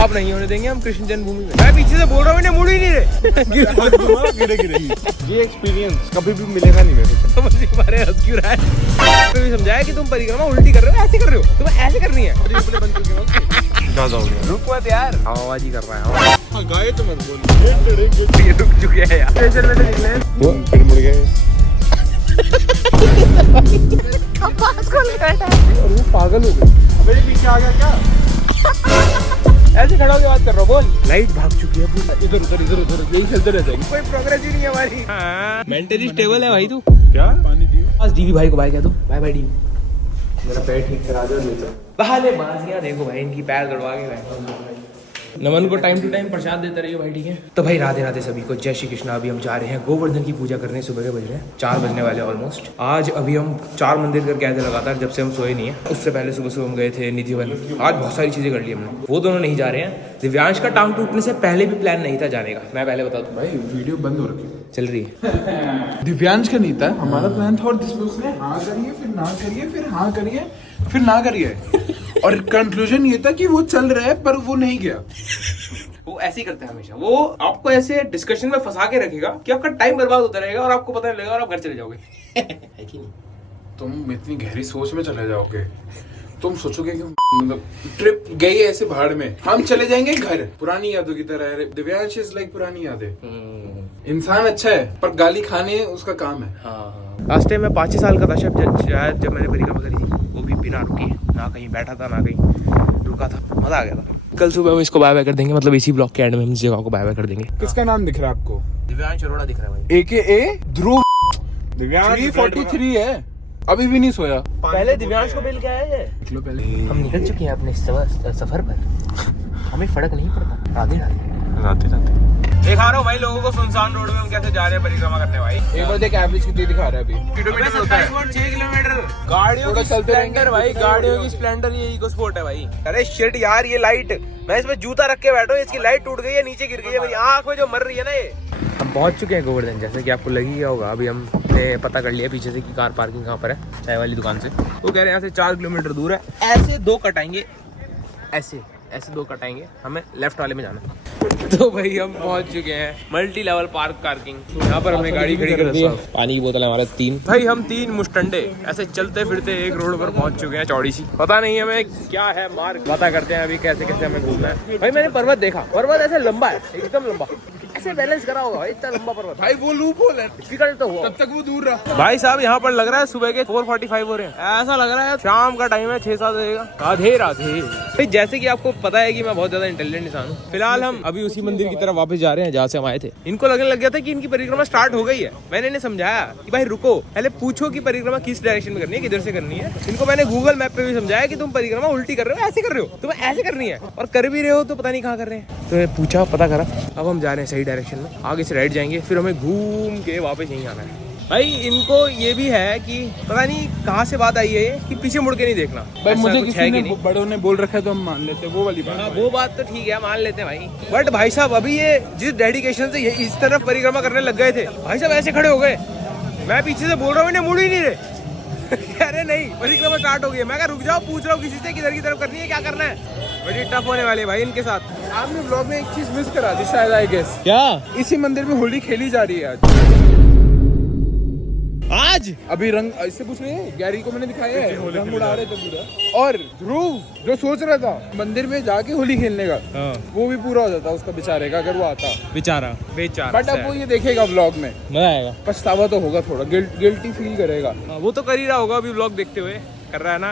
पाप नहीं होने देंगे हम कृष्ण जन्मभूमि में। मैं पीछे से बोल रहा हूँ, इन्हें मुड़ ही नहीं रहे। ये एक्सपीरियंस कभी भी मिलेगा नहीं मेरे को। समझ नहीं पा रहे, हंस क्यों रहा है? तो भी समझाया कि तुम परिक्रमा उल्टी कर रहे हो, ऐसे कर रहे हो, तुम्हें ऐसे करनी है। ज्यादा हो गया। रुक मत यार, आवाज ही कर रहा है। हाँ गाय तो मत बोल। ये रुक चुके हैं यार, स्टेशन में से निकले वो फिर मुड़ गए। और वो पागल हो गए। अबे पीछे आ गया क्या? ऐसे खड़ा होकर बात कर रहा हूँ, बोल। लाइट भाग चुकी है पूरी, इधर उधर इधर उधर यही चलते रह जाएंगे। कोई प्रोग्रेस ही नहीं है हमारी। मेंटली स्टेबल है भाई तू। क्या पानी दियो? आज डीवी भाई को बाय कह दो। Bye bye DV. मेरा पैर ठीक करा दो नहीं तो। बहाने बाजियां देखो भाई, इनकी पैर गड़वा के भाई। नमन को टाइम टू टाइम प्रसाद देते रहिए भाई, ठीक है? तो भाई राधे राधे सभी को, जय श्री कृष्णा। अभी हम जा रहे हैं गोवर्धन की पूजा करने। सुबह के बज रहे हैं 4 बजने वाले ऑलमोस्ट। आज अभी हम 4 मंदिर करके आए थे लगातार, जब से हम सोए नहीं है। उससे पहले सुबह सुबह हम गए थे निधिवन। आज बहुत सारी चीजें कर ली हमने। वो दोनों नहीं जा रहे हैं। दिव्यांश का टांग टूटने से पहले भी प्लान नहीं था जाने का, मैं पहले बता दूं। भाई वीडियो बंद हो रखी चल रही है। दिव्यांश का नहीं था, हमारा प्लान था। और जिसमें उसने हाँ करिए फिर ना करिए फिर हाँ करिए फिर ना करिए। और कंक्लूजन ये था कि वो चल रहा है पर वो नहीं गया। वो ऐसे ही करते हैं हमेशा। वो आपको ऐसे डिस्कशन में फंसा के रखेगा कि आपका टाइम बर्बाद होता रहेगा और आपको पता नहीं लगेगा और आप घर चले जाओगे। है कि नहीं? तुम इतनी गहरी सोच में चले जाओगे। तुम सोचोगे कि मतलब ट्रिप गई है ऐसे भाड़ में, हम चले जाएंगे घर। पुरानी यादों की तरह है। दिव्यांश इज लाइक पुरानी यादें। इंसान अच्छा है पर गाली खाने उसका काम है। लास्ट टाइम मैं 5 साल का था शायद, जब मैंने परिक्रमा करी थी। वो भी बिना रुके, ना कहीं बैठा था ना कहीं रुका था। मजा आ गया था। कल सुबह हम इसको बाय बाय कर देंगे, मतलब इसी ब्लॉग के एंड में हम इस जगह को बाय बाय कर देंगे। किसका नाम दिख रहा है आपको? दिव्यांश अरोड़ा दिख रहा है भाई। AKA ध्रुव। दिव्यांश 343 है, अभी भी नहीं सोया। पहले दिव्यांश को मिल के आया है। निकलो पहले। हम निकल चुके हैं अपने सफर पर। हमें फर्क नहीं पड़ता। राधे राधे। दिखा रहा हूँ भाई लोगों को सुनसान रोड में हम कैसे जा रहे हैं परिक्रमा करने भाई। एक बार देख एवरेज कितनी दिखा रहा है अभी। किलोमीटर होता है 27.6 किलोमीटर। गाड़ियों की चलते स्प्लेंडर भाई, गाड़ियों की स्प्लेंडर, ये इको स्पोर्ट है भाई। अरे शिट यार, ये लाइट, मैं इसमें जूता रख के बैठा हूँ, इसकी लाइट टूट गई है, नीचे गिर गई है, मेरी आंख में जो मर रही है ना ये। हम पहुंच चुके हैं गोवर्धन, जैसे कि आपको लगी गया होगा। अभी हमने पता कर लिया पीछे से कि कार पार्किंग कहाँ पर है, चाय वाली दुकान से। वो कह रहे हैं यहाँ से 4 किलोमीटर दूर है। ऐसे 2 कटाएंगे, ऐसे 2 कटाएंगे, हमें लेफ्ट वाले में जाना। तो भाई हम पहुंच चुके हैं मल्टी लेवल पार्किंग। यहाँ पर हमने गाड़ी खड़ी कर दी है। पानी की बोतल हमारे 3। भाई हम 3 मुस्टंडे ऐसे चलते फिरते एक रोड पर पहुंच चुके हैं, चौड़ी सी। पता नहीं हमें क्या है मार्ग, पता करते हैं अभी कैसे कैसे हमें घूमना है। भाई मैंने पर्वत देखा, पर्वत ऐसे लंबा है, एकदम लंबा, ऐसे बैलेंस करा होगा भाई, इतना लंबा पर्वत। भाई वो लूप होल है, डिफिकल्ट तो हुआ। तब तक वो दूर रहा। भाई साहब यहाँ पर लग रहा है सुबह के 4:45 हो रहे हैं। ऐसा लग रहा है शाम का टाइम है, 6-7 बजेगा। राधे राधे। भाई जैसे कि आपको पता है कि मैं बहुत ज्यादा इंटेलिजेंट इंसान हूँ। फिलहाल हम अभी उसी मंदिर की तरफ वापस जा रहे हैं जहाँ से हम आए थे। इनको लगने लग गया था कि इनकी परिक्रमा स्टार्ट हो गई है। मैंने इन्हें समझाया कि भाई रुको, पहले पूछो कि परिक्रमा किस डायरेक्शन में करनी है, किधर से करनी है। इनको मैंने गूगल मैप पे भी समझाया कि तुम परिक्रमा उल्टी कर रहे हो, ऐसे कर रहे हो, तुम्हें ऐसे करनी है, और कर भी रहे हो तो पता नहीं कहाँ कर रहे हैं। तो पूछा, पता करा, अब हम जा रहे हैं सही डायरेक्शन में। आगे से राइट जाएंगे, फिर हमें घूम के वापस यहीं आना है। भाई इनको ये भी है कि पता नहीं कहाँ से बात आई है कि पीछे मुड़ के नहीं देखना। भाई मुझे कुछ किसी ने बड़ों ने बोल रखा है तो हम मान लेते हैं, वो वाली बात। हाँ वो बात तो ठीक है, मान लेते हैं भाई। बट भाई साहब अभी ये जिस डेडिकेशन से ये इस तरफ परिक्रमा करने लग गए थे, भाई साहब ऐसे खड़े हो गए। मैं पीछे से बोल रहा हूँ, इन्हें मुड़ ही नहीं रहे। कह रहे नहीं परिक्रमा स्टार्ट हो गई है। मैं कहा रुक जाओ, पूछ रहा हूँ किसी से किधर की तरफ करनी है, क्या करना है। बड़ी टफ होने वाली है भाई इनके साथ। आपने ब्लॉग में एक चीज मिस करा दी शायद, आई गेस। क्या? इसी मंदिर में होली खेली जा रही है आज अभी रंग इससे पूछ रहे हैं, गैरी को मैंने दिखाया है, रंग उड़ा रहे थे पूरा। और ध्रुव जो सोच रहा था मंदिर में जाके होली खेलने का, वो भी पूरा हो जाता उसका बेचारे का, अगर वो आता। बेचारा। बट अब वो ये देखेगा व्लॉग में, मजा आएगा। पछतावा तो होगा, थोड़ा गिल्टी फील करेगा। वो तो कर ही रहा होगा अभी व्लॉग देखते हुए, कर रहा है ना।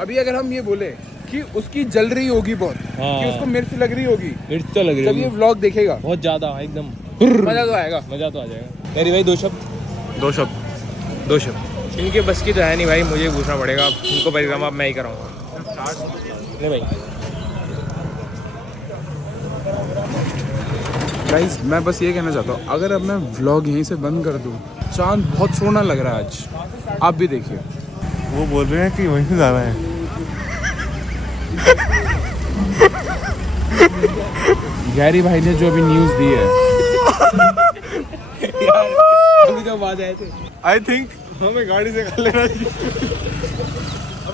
अभी अगर हम ये बोले कि उसकी जल रही होगी बहुत, कि उसको मिर्च लग रही होगी, मिर्च तो लग रही जब ये व्लॉग देखेगा बहुत ज्यादा, एकदम मजा तो आएगा। मजा तो आ जाएगा। तेरी भाई दो शब्द इनके बस की तो है नहीं भाई, मुझे पूछना पड़ेगा। इनको परिक्रमा मैं ही कराऊंगा। नहीं भाई गाइस मैं बस ये कहना चाहता हूँ, अगर अब मैं व्लॉग यहीं से बंद कर दूँ, चांद बहुत सोना लग रहा है आज, आप भी देखिए। वो बोल रहे हैं कि वहीं से जाना है। गैरी भाई ने जो अभी न्यूज़ दी है, अभी तो बात आए थे। आई थिंक हमें गाड़ी से कर लेना चाहिए।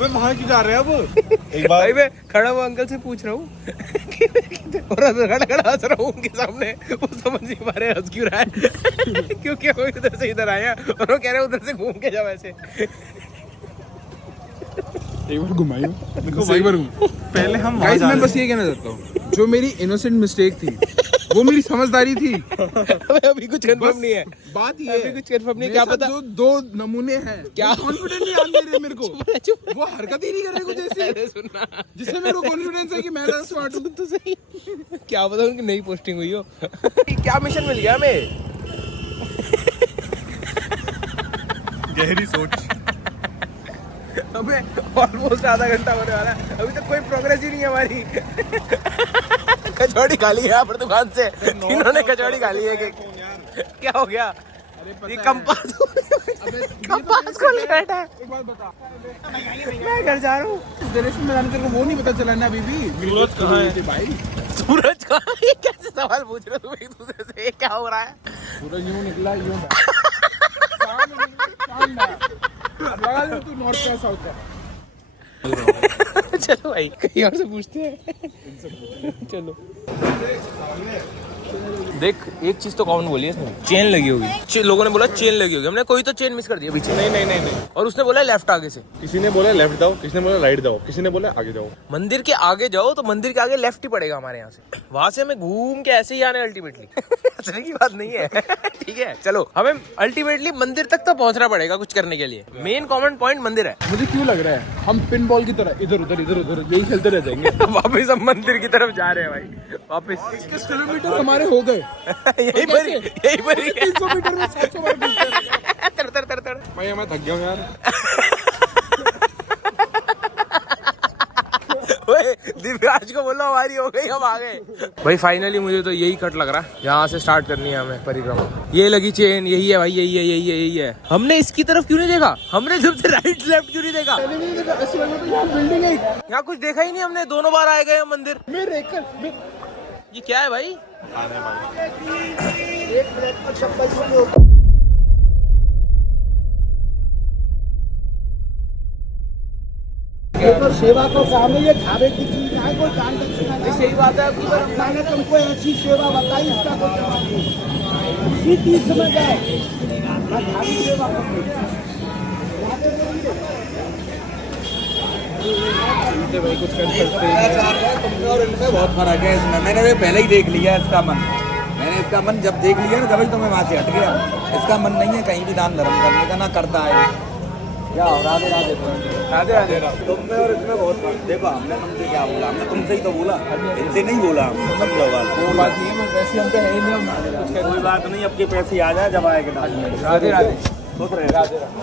अबे वहाँ क्यों जा रहे हैं अब? एक बार भाई मैं खड़ा हुआ अंकल से पूछ रहा हूँ और खड़ा हंस रहा हूँ उनके सामने, वो समझ नहीं पा रहे हंस क्यों रहा है क्योंकि वो इधर से इधर आया और वो कह रहे हैं उधर से घूम के जाओ ऐसे। एक बार घुमाइयो, देखो एक बार पहले हम वहाँ गाइस जा मैं रहे बस ये कहना चाहता हूँ, जो मेरी इनोसेंट मिस्टेक थी वो मेरी समझदारी थी। अभी कुछ कंफर्म नहीं है, बात ये अभी कुछ कंफर्म नहीं है, मेरे क्या साथ पता जो 2 नमूने हैं क्या कॉन्फिडेंट नहीं आने दे रहे मेरे को, वो हरकत ही नहीं कर रहे कुछ ऐसे अरे सुनना जिससे मेरे को कॉन्फिडेंस है कि मैं ज्यादा स्मार्ट हूँ। तो सही, क्या पता उनकी नई पोस्टिंग हुई हो। क्या मिशन मिल गया हमें? गहरी सोच। अबे ऑलमोस्ट आधा घंटा होने वाला है, अभी तक कोई प्रोग्रेस ही नहीं है हमारी। कचौड़ी खा ली है यहाँ पर दुकान से, इन्होंने कचौड़ी खा ली है। क्या हो गया? ये कंपास कंपास खोल के बैठा है। एक बात बता, मैं घर जा रहा हूँ। डायरेक्शन में जाने तेरे को वो नहीं पता चला ना अभी भी? सूरज कहाँ है? भाई सूरज कहाँ? ये कैसे सवाल पूछ रहे हो तुम एक दूसरे से? ये क्या हो रहा है? सूरज यूं निकला यूं लगा ले तू नॉर्थ का साउथ का। चलो भाई कहीं और से पूछते हैं। चलो देख, एक चीज तो कॉमन बोली है इसमें, चेन लगी होगी। लोगों ने बोला चेन लगी होगी, हमने कोई तो चेन मिस कर दिया पीछे। नहीं। और उसने बोला लेफ्ट आगे से। किसी ने बोला लेफ्ट जाओ, किसी ने बोला राइट जाओ, किसी ने बोला आगे जाओ। मंदिर के आगे जाओ तो मंदिर के आगे लेफ्ट ही पड़ेगा हमारे यहाँ से, वहां से हमें घूम के ऐसे ही आना है अल्टीमेटली। हंसने की बात नहीं है। ठीक है चलो, हमें अल्टीमेटली मंदिर तक तो पहुंचना पड़ेगा कुछ करने के लिए। मेन कॉमन पॉइंट मंदिर है। मुझे क्यों लग रहा है हम पिन बॉल की तरह इधर उधर यही खेलते रह जाएंगे। वापिस हम मंदिर की तरफ जा रहे हैं भाई, वापिस। 21 किलोमीटर हमारे हो गए यही पर ही, यही पर ही। 300 मीटर में 700 बार तर तर तर तर। भाई मैं थक गया हूँ यार। ओए दिव्यांश को बोलो हमारी हो गई, हम आ गए। भाई फाइनली मुझे तो यही कट लग रहा है, यहाँ से स्टार्ट करनी है हमें परिक्रमा। ये लगी चेन, यही है भाई, यही है। हमने इसकी तरफ क्यों नहीं देखा? हमने जब से राइट लेफ्ट क्यों नहीं देखा? बिल्डिंग है यहाँ कुछ देखा ही नहीं हमने, दोनों बार आए गए मंदिर। ये क्या है भाई? सेवा को काम है, ये खावे की चीज है, कोई दान दक्षिणा नहीं। सही बात है। मैंने तुमको ऐसी सेवा बताई, इसका कोई जवाब नहीं। उसी चीज समझ जाए, मैं खाली सेवा करूँ। भाई कुछ कर सकते हैं। तुमने और इनमें बहुत फर्क है इसमें। मैंने भी पहले ही देख लिया इसका मन। मैंने इसका मन जब देख लिया ना, तभी तो मैं वहाँ से हट गया। इसका मन नहीं है कहीं भी दान धर्म करने का, ना करता है। क्या हो? राधे राधे तुमने और इसमें बहुत फर्क। देखो हमने तुमसे क्या बोला, हमने तुमसे ही तो बोला, इनसे नहीं बोला। हम समझो बात। वो बात नहीं है, मैं वैसे हम पे है ही नहीं। कोई बात नहीं, अब के पैसे आ जाए जब आएगा। राधे राधे। खुश रहे,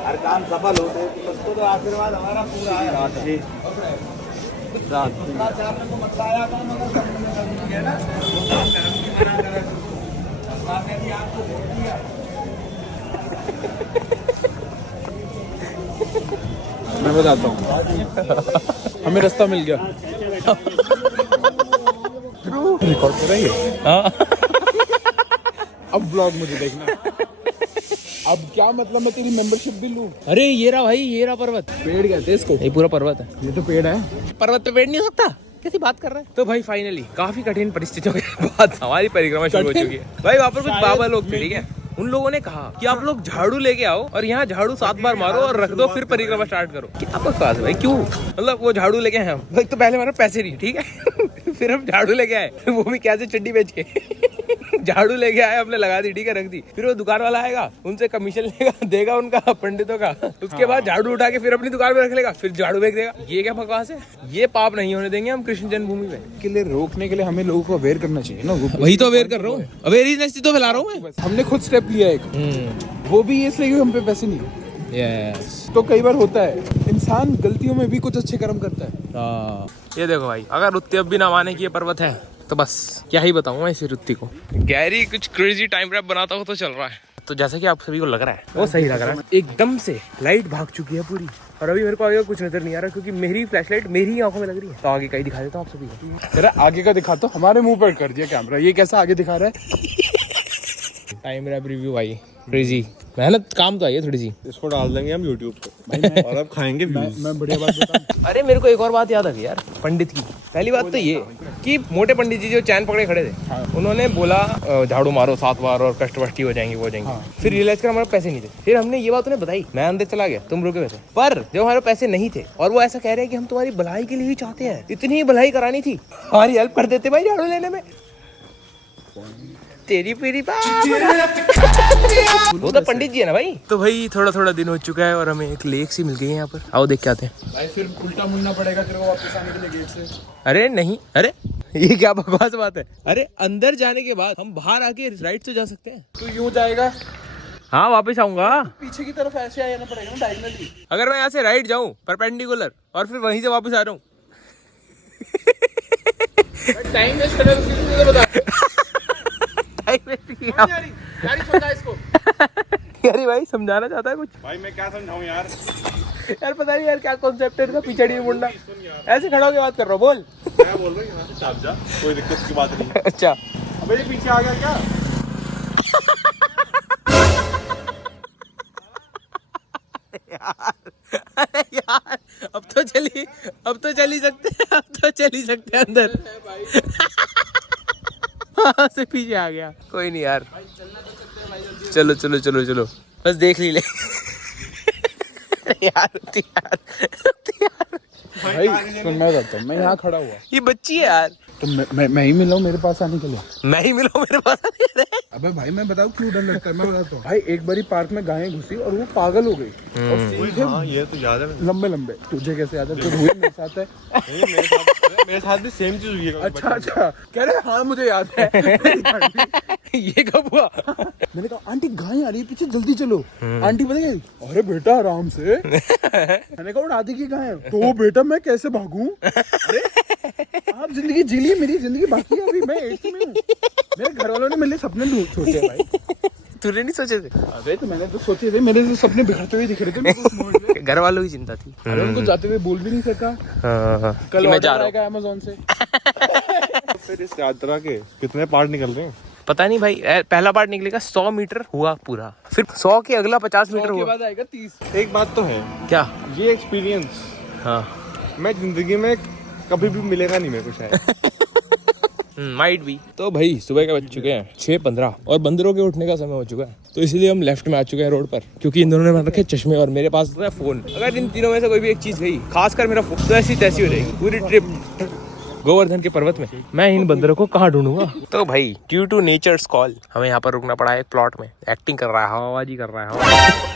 हर काम सफल होते, उसको तो आशीर्वाद हमारा पूरा है। राधे मैं बताता हूँ, हमें रास्ता मिल गया। रिकॉर्ड कर रही है। अब ब्लॉग मुझे देखना। अब क्या मतलब मैं तेरी मेंबरशिप भी लूं? अरे ये रहा भाई, ये रहा पर्वत। पेड़ कहते हैं इसको। ये पूरा पर्वत है। ये तो पेड़ है। पर्वत पे पेड़ नहीं हो सकता? कैसी बात कर रहे हैं? तो भाई फाइनली काफी कठिन परिस्थितियों के बाद हमारी परिक्रमा शुरू हो चुकी है। भाई वहाँ पर कुछ बाबा लोग थे, ठीक है? उन लोगों ने कहा कि आप लोग झाड़ू लेके आओ और यहाँ झाड़ू 7 बार मारो और रख दो, फिर परिक्रमा स्टार्ट करो। क्या बकवास है भाई, क्यों? मतलब वो झाड़ू लेके आए हम, तो पहले हमारे पैसे नहीं, ठीक है? फिर हम झाड़ू लेके आए, वो भी कैसे चड्डी बेच के। झाड़ू लेके आए, हमने लगा दी, ठीक है, रख दी। फिर वो दुकान वाला आएगा, उनसे कमीशन लेगा, देगा उनका पंडितों का। उसके बाद झाड़ू उठा के फिर अपनी दुकान में रख लेगा, फिर झाड़ू बेच देगा। ये क्या बकवास है? ये पाप नहीं होने देंगे हम कृष्ण जन्मभूमि में। के लिए रोकने के लिए हमें लोगों को अवेयर करना चाहिए ना। वही तो अवेयर कर रहा हूँ, अवेयरनेस तो फैला रहा हूँ मैं। हमने खुद स्टेप लिया एक, वो भी इसलिए क्योंकि हम पे पैसे नहीं है। यस। तो कई बार होता है इंसान गलतियों में भी कुछ अच्छे कर्म करता है। ये देखो भाई, अगर रुत्ती अब भी ना माने कि ये पर्वत है तो बस क्या ही बताऊँ मैं इसी रुत्ती को। गैरी कुछ क्रेजी टाइम रैप बनाता हो तो चल रहा है। तो जैसा कि आप सभी को लग रहा है, वो सही लग रहा है। एकदम से लाइट भाग चुकी है पूरी, और अभी मेरे को आगे कुछ नजर नहीं आ रहा क्योंकि मेरी फ्लैशलाइट मेरी ही आंखों में लग रही है। तो आगे कहीं दिखा देता हूँ आप सभी को। तेरा आगे का दिखा, तो हमारे मुंह पर कर दिया कैमरा। ये कैसा आगे दिखा रहा है? टाइम रैप रिव्यू भाई, फ्रिजी मेहनत काम तो आई है थोड़ी सी। इसको डाल देंगे हम यूट्यूब पे और अब खाएंगे व्यूज। मैं बढ़िया बात बताऊं, अरे मेरे को एक और बात याद आ गई यार पंडित की। पहली बात तो ये कि मोटे पंडित जी जो चैन पकड़े खड़े थे, उन्होंने बोला झाड़ू मारो 7 बार और कष्ट वष्टी हो जाएंगे वो जाएंगे। फिर रियलाइज कर हमारे पैसे नहीं थे। फिर हमने ये बात उन्हें बताई, मैं अंदर चला गया, तुम रुके हुए थे। पर जब हमारे पैसे नहीं थे और वो ऐसा कह रहे हैं कि हम तुम्हारी भलाई के लिए ही चाहते हैं, इतनी ही भलाई करानी थी, हमारी हेल्प कर देते भाई झाड़ू लेने में। तेरी पीरी वो तो पंडित जी है ना भाई। तो भाई थोड़ा थोड़ा दिन हो चुका है और हमें एक लेक सी मिल गई है यहाँ पर। आओ देख के आते हैं। भाई फिर उल्टा मुड़ना पड़ेगा तेरे को वापस आने के लिए गेट से। अरे नहीं, अरे ये क्या बकवास बात है। अरे अंदर जाने के बाद हम बाहर आके राइट से जा सकते हैं। तू यूं जाएगा, हाँ वापस आऊंगा। पीछे की तरफ ऐसे आना पड़ेगा ना डायगोनली। अगर मैं यहाँ से राइट जाऊँ परपेंडिकुलर और फिर वहीं से वापस आ रहा हूँ टाइम वेस्ट कर रहा है उसके लिए बता। गाड़ी समझा इसको। अरे भाई समझाना चाहता है कुछ। भाई मैं क्या समझाऊं यार। यार पता नहीं यार क्या कॉन्सेप्ट है इनका, पीछे नहीं मुड़ना। ऐसे खड़ा होकर बात कर रहा हूँ, बोल। मैं बोल रहा हूँ यहाँ से चाप जा, कोई दिक्कत की बात नहीं। अच्छा अबे ये पीछे आ गया क्या? यार अब तो चल ही सकते हैं, अब तो चल ही सकते हैं अंदर। वहाँ से पीछे आ गया, कोई नहीं यार। चलो चलो चलो चलो बस देख ली ले। यार भाई सुन, मैं बताता हूँ, मैं यहाँ खड़ा हुआ ये बच्ची है यार। तो मैं ही मिला हूँ मेरे पास आने के लिए। मैं ही मिला मेरे पास आ रहा है। अबे भाई मैं बताऊँ क्यों डर लगता है, मैं बताता हूँ। भाई एक बारी पार्क में गायें घुसी और वो पागल हो गई और सीधे हाँ ये तो याद है। लंबे लंबे। तुझे कैसे याद है? तो हुए मेरे साथ है। मेरे साथ भी सेम चीज हुई है। अच्छा अच्छा कह रहे हाँ मुझे याद है। ये कब हुआ? मैंने कहा आंटी गाय आ रही है पीछे, जल्दी चलो। आंटी पता क्या, अरे बेटा आराम से। मैंने कहा उड़ा दी की गाय। तो बेटा मैं कैसे भागूं? अरे आप जिंदगी जी ली, मेरी जिंदगी बाकी है अभी, मैं 8th में हूँ। मेरे घर वालों ने मेरे लिए सपने सोचे भाई। तूने नहीं सोचे थे? अबे तो मैंने तो सोचे थे, मेरे तो सपने बिखरते हुए दिख रहे थे मेरे को उस मोड़ पे। घर वालों की चिंता थी। अरे उनको जाते हुए बोल भी नहीं सका। कल मैं जा ऑर्डर रहा आएगा अमेज़न से। फिर इस यात्रा के कितने पार्ट निकल रहे हैं? पता नहीं भाई। पहला पार्ट निकलेगा 100 मीटर हुआ पूरा, फिर 100 के अगला 50 मीटर के हुआ। बाद आएगा 30। एक बात तो है, क्या? ये एक्सपीरियंस हाँ मैं जिंदगी में कभी भी मिलेगा नहीं मेरे को शायद। माइट भी। तो भाई सुबह के बज चुके हैं 6:15 और बंदरों के उठने का समय हो चुका है। तो इसीलिए हम लेफ्ट में आ चुके हैं रोड पर, क्योंकि इन दोनों ने मान रखे चश्मे और मेरे पास है फोन। अगर इन तीनों में से कोई भी एक चीज गई, खासकर मेरा फोन, तो ऐसी तैसी हो जाएगी पूरी ट्रिप गोवर्धन के पर्वत में। मैं इन बंदरों को कहाँ ढूंढूंगा? तो भाई ड्यू टू नेचर्स कॉल हमें यहाँ पर रुकना पड़ा है। एक प्लॉट में एक्टिंग कर रहा है, हवाबाजी कर रहा है।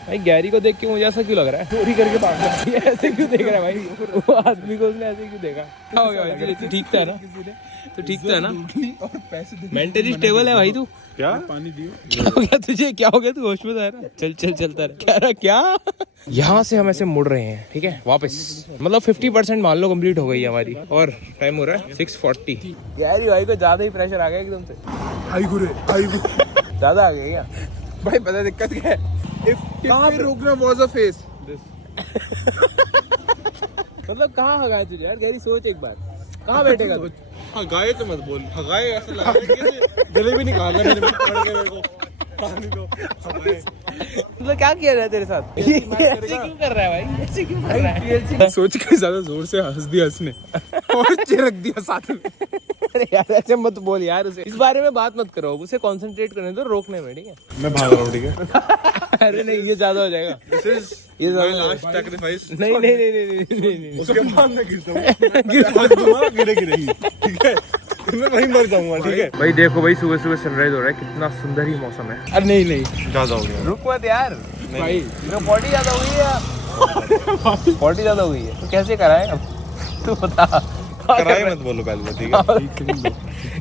भाई गैरी को देख के मुझे ऐसा क्यों लग रहा है? चोरी करके भाग रहा है। ऐसे क्यों देख रहा है भाई? वो आदमी को उसने ऐसे क्यों देखा? क्या हो गया भाई? तू ठीक था ना? तो ठीक था ना? और पैसे मेंटली स्टेबल है भाई तू? क्या पानी दियो। क्या हो गया तुझे? क्या हो गया? तू होश में था ना? चल चल चलता रहा। क्या रहा क्या? यहाँ से हम ऐसे मुड़ रहे हैं, ठीक है, वापस। मतलब 50% मान लो कंप्लीट हो गई है हमारी और टाइम हो रहा है 6:40। गैरी भाई को ज्यादा ही प्रेशर आ गया एकदम से। आई गुरे ज्यादा आ गया क्या? भाई पता दिक्कत क्या है? If रोकना was a face. मतलब कहाँ हगाया तुझे यार? गैरी सोच एक बार, कहाँ बैठेगा तू? हाँ गाय तो मत बोल, हगाए ऐसा लग रहा है कि जलेबी निकाल रहा है मेरे पकड़ के मेरे को। पानी दो, हगाए। मतलब क्या किया रहा है तेरे साथ? ऐसे क्यों कर रहा है भाई? ऐसे क्यों कर रहा है? सोच के ज्यादा जोर से हंस दिया उसने और चिरक दिया साथ में। अरे यार ऐसे मत बोल यार, उसे इस बारे में बात मत करो, उसे कंसंट्रेट करने दो रोकने में, ठीक है? मैं भाग रहा हूँ, ठीक है? अरे नहीं ये ज्यादा हो जाएगा, ये ज्यादा हो लास्ट जाएगा। सैक्रिफाइस। नहीं नहीं नहीं नहीं नहीं नहीं उसके बाद मैं गिरता हूँ, गिरेगी, ठीक है? मैं वहीं मर जाऊंगा, ठीक है? भाई देखो भाई सुबह सुबह सनराइज हो रहा है, कितना सुंदर ही मौसम है। अरे नहीं नहीं ज्यादा हो गया रुक मत यार भाई, तो 40 ज्यादा हो गई है यार। 40 ज्यादा हो गई है तो कैसे कराए अब तू बता? कराए मत बोलो पहले, ठीक है?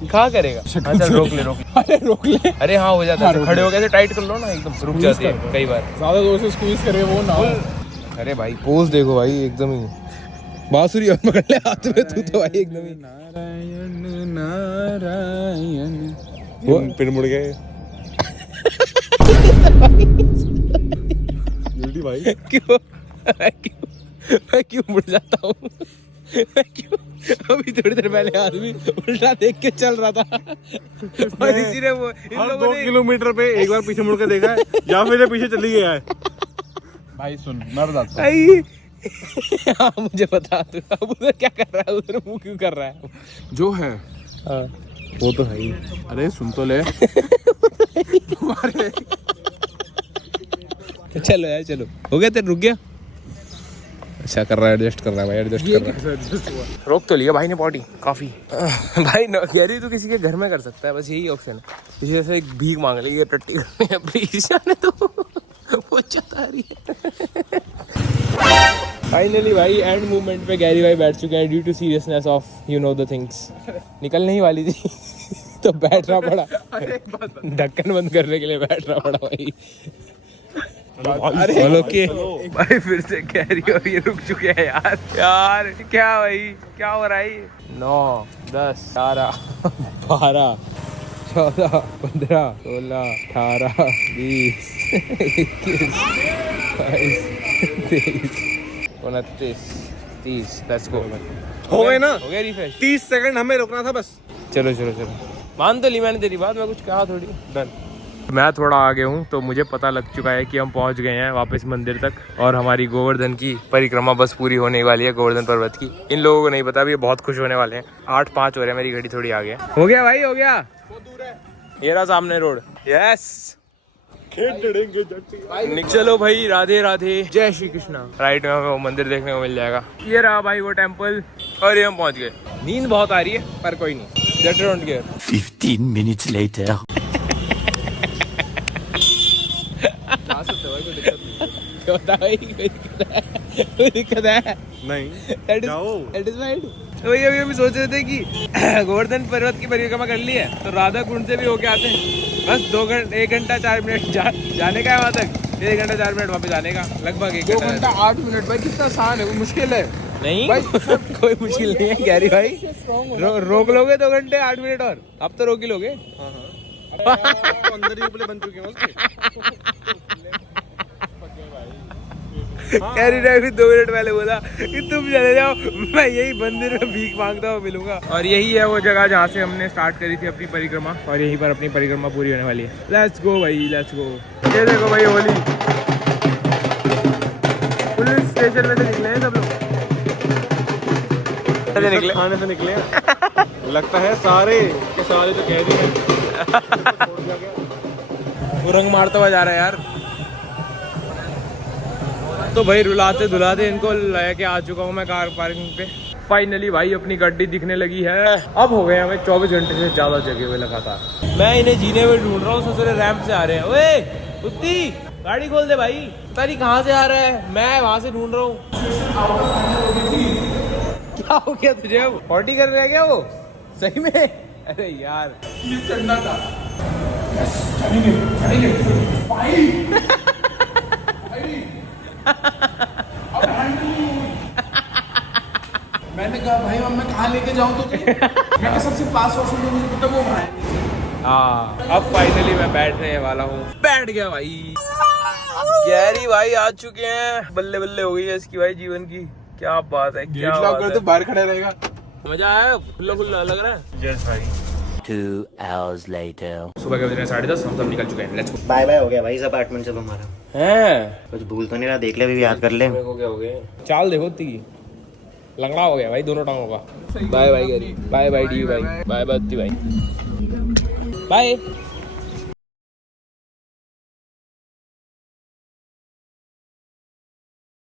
कहाँ करेगा? हाँ चल रोक ले रोक ले। अरे रोक ले, अरे हाँ हो जाता है, खड़े हो गए टाइट कर लो ना, एकदम रुक जाती है कई बार। ज्यादा जोर से स्क्वीज करे वो ना। अरे भाई पोज देखो भाई, एकदम ही बांसुरी और पकड़ ले हाथ में तू तो भाई एकदम ही। नारायण नारायण। वो फिर मुड़ गए ब्यूटी भाई। क्यों मैं क्यों मुड़ जाता हूँ? मैं क्यों अभी थोड़ी देर पहले आदमी उल्टा देख के चल रहा था और इसी ने वो इन हर लोगों 2 ने किलोमीटर पे एक बार पीछे मुड़ के देखा है या फिर ये पीछे चली गया है। भाई सुन मैं बताता हूँ। आई हाँ मुझे बता तू अब उधर क्या कर रहा है, उधर मुंह क्यों कर रहा है? जो है हाँ वो तो है ही। अरे सुन तो ले। चलो यार चलो, हो गया तेरे, रुक गया। अच्छा कर रहा है, एडजस्ट कर रहा है भाई, एडजस्ट कर रहा है। रोक तो लिया भाई ने पॉटी काफी। भाई गैरी तो किसी के घर में कर सकता है, बस यही ऑप्शन है। किसी जैसे एक भीख मांग ली टट्टी करने, प्लीज जाने तो वो चाहता रही है। फाइनली भाई एंड मूवमेंट पे गैरी भाई बैठ चुके हैं due to seriousness of you know the things. निकलने ही वाली थी तो बैठना पड़ा, ढक्कन बंद करने के लिए बैठना पड़ा भाई। अरे ओके भाई फिर से गैरी और ये रुक चुके हैं यार। यार क्या भाई क्या हो रहा है? 9 10 11 12 14 15 16 18 20 21 22 23 30। Let's go. हो गए ना? हो गया रिफ्रेश। 30 सेकंड हमें रुकना था बस। चलो चलो चलो, मान तो ली मैंने तेरी बात, मैं कुछ कहा थोड़ी। डन। मैं थोड़ा आगे हूँ तो मुझे पता लग चुका है कि हम पहुँच गए हैं वापस मंदिर तक और हमारी गोवर्धन की परिक्रमा बस पूरी होने वाली है, गोवर्धन पर्वत की। इन लोगों को नहीं पता, अभी ये बहुत खुश होने वाले हैं। 8:05 हो रहा है, मेरी घड़ी थोड़ी आगे है। हो गया भाई हो गया। ये रहा सामने रोड। यस चलो भाई, राधे राधे, जय श्री कृष्णा। राइट में हमें वो मंदिर देखने को मिल जाएगा। ये रहा भाई वो टेम्पल और ये हम पहुंच गए। नींद बहुत आ रही है पर कोई नहीं, get don't care. 15 minutes later. जा सकते हो भाई, कोई दिक्कत नहीं। क्या बता भाई, कोई दिक्कत है? नहीं जाओ। सेटिस्फाइड। तो वही अभी सोच रहे थे कि गोवर्धन पर्वत की परिक्रमा कर ली है तो राधा कुंड से भी होके आते हैं। बस 1 घंटा 4 मिनट जाने का है वहाँ तक, 1 घंटा 4 मिनट वापस जाने का, लगभग 1 घंटा 8 मिनट भाई, कितना आसान है, वो मुश्किल है नहीं भाई कोई मुश्किल नहीं है गैरी भाई। रोक लोगे 2 घंटे 8 मिनट और अब तो रोक ही लोगे। अंदर ही उपले बन चुके हैं उसके। गैरी ने भी 2 मिनट पहले बोला कि तुम चले जाओ, मैं यही मंदिर में भीख मांगता हुआ मिलूंगा। और यही है वो जगह जहाँ से हमने स्टार्ट करी थी अपनी परिक्रमा और यहीं पर अपनी परिक्रमा पूरी होने वाली है। लेट्स गो भाई लेट्स गो। ये देखो भाई होली, पुलिस स्टेशन में से निकले हैं सब लोग। निकले खाने से निकले हैं। लगता है सारे के सारे जो कह रही है वो रंग मारता हुआ जा रहा है यार। तो भाई रुलाते धुलाते इनको लेके आ चुका हूँ मैं कार पार्किंग पे। फाइनली भाई अपनी गाड़ी दिखने लगी है। अब हो गए हमें 24 घंटे से ज्यादा जगे हुए लगातार। मैं इन्हें जीने हुए ढूंढ रहा हूँ, ससुरे रैंप से आ रहे हैं। ओए कुत्ती गाड़ी खोल दे भाई, पता नहीं कहाँ से आ रहा है, मैं वहां से ढूंढ रहा हूँ। क्या हो गया तुझे? अब पॉटी कर रहा है क्या वो सही में? अरे यार चढ़ना था। मैंने कहा भाई अब मैं कहाँ लेके जाऊँ तो मैं सबसे पास वॉशरूम जो मुझे पता वो वहाँ है। हाँ अब फाइनली मैं बैठने वाला हूँ। बैठ गया भाई। गैरी भाई आ चुके हैं, बल्ले बल्ले हो गई है इसकी भाई जीवन की। क्या बात है, क्या बात है। तो बाहर खड़ा रहेगा। मजा आया, खुला खुला लग रहा है। यस भाई। 2 hours later. सुबह के बज रहे हैं 10:30, हम सब निकल चुके हैं। Let's go. बाय बाय हो गया भाई इस अपार्टमेंट से तुम्हारा। हैं कुछ भूल तो नहीं रहा, देख ले अभी याद कर ले। मेरे को क्या हो गया? चाल देखो ती लंगड़ा हो गया भाई दोनों टांगों का। Bye bye Gary, bye bye D भाई, बाय बाय भाई, बाय।